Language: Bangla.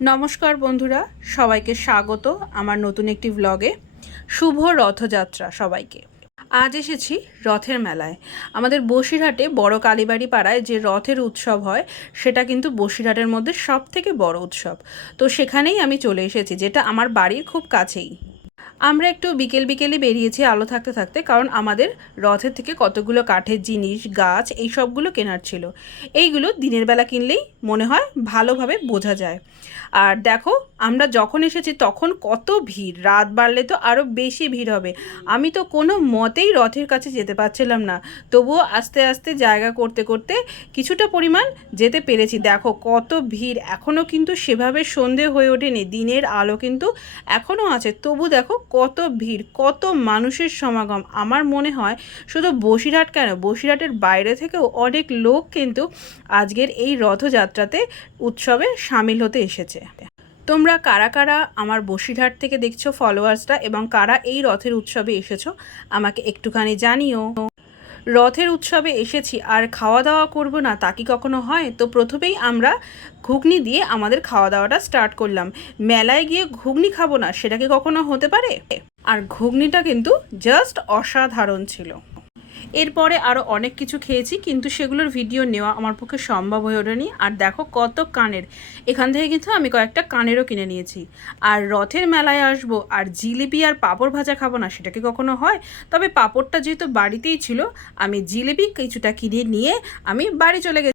নমস্কার বন্ধুরা, সবাইকে স্বাগত আমার নতুন একটি ভ্লগে শুভ রথযাত্রা সবাইকে। আজ এসেছি রথের মেলায়। আমাদের বসিরহাটে বড় কালীবাড়ি পাড়ায় যে রথের উৎসব হয়, সেটা কিন্তু বসিরহাটের মধ্যে সব থেকে বড় উৎসব। তো সেখানেই আমি চলে এসেছি, যেটা আমার বাড়ির খুব কাছেই। আমরা একটু বিকেল বিকেলে বেরিয়েছি আলো থাকতে থাকতে, কারণ আমাদের রথের থেকে কতগুলো কাঠের জিনিস, গাছ, এই সবগুলো কেনার ছিল। এইগুলো দিনের বেলা কিনলেই মনে হয় ভালোভাবে বোঝা যায়। আর দেখো, আমরা যখন এসেছি তখন কত ভিড়। রাত বাড়লে তো আরও বেশি ভিড় হবে। আমি তো কোনো মতেই রথের কাছে যেতে পারছিলাম না। তবুও আস্তে আস্তে জায়গা করতে করতে কিছুটা পরিমাণ যেতে পেরেছি। দেখো, কত ভিড়। এখনও কিন্তু সেভাবে সন্ধে হয়ে ওঠেনি। দিনের আলো কিন্তু এখনও আছে। তবু দেখো, কত ভিড়, কত মানুষের সমাগম। আমার মনে হয় শুধু বসিরহাট কেন? বসিরহাটের বাইরে থেকেও অনেক লোক কিন্তু আজকের এই রথযাত্রাতে উৎসবে সামিল হতে এসেছে। তোমরা কারা কারা আমার বসিরহাট থেকে দেখছ ফলোয়ার্সরা এবং কারা এই রথের উৎসবে এসেছ, আমাকে একটুখানি জানিও। রথের উৎসবে এসেছি, আর খাওয়া দাওয়া করব না, তা কি কখনো হয়? তো প্রথমেই আমরা ঘুগনি দিয়ে আমাদের খাওয়া দাওয়াটা স্টার্ট করলাম। মেলায় গিয়ে ঘুগনি খাব না, সেটা কি কখনো হতে পারে? আর ঘুগনিটা কিন্তু জাস্ট অসাধারণ ছিল। এরপরে আরও অনেক কিছু খেয়েছি, কিন্তু সেগুলোর ভিডিও নেওয়া আমার পক্ষে সম্ভব হয়ে ওঠেনি। আর দেখো কত কানের। এখান থেকে কিন্তু আমি কয়েকটা কানেরও কিনে নিয়েছি। আর রথের মেলায় আসব, আর জিলিপি আর পাঁপড় ভাজা খাব না, সেটা কি কখনো হয়? তবে পাঁপড়টা যেহেতু বাড়িতেই ছিল, আমি জিলিপি কিছুটা কিনে নিয়ে আমি বাড়ি চলে গেছি।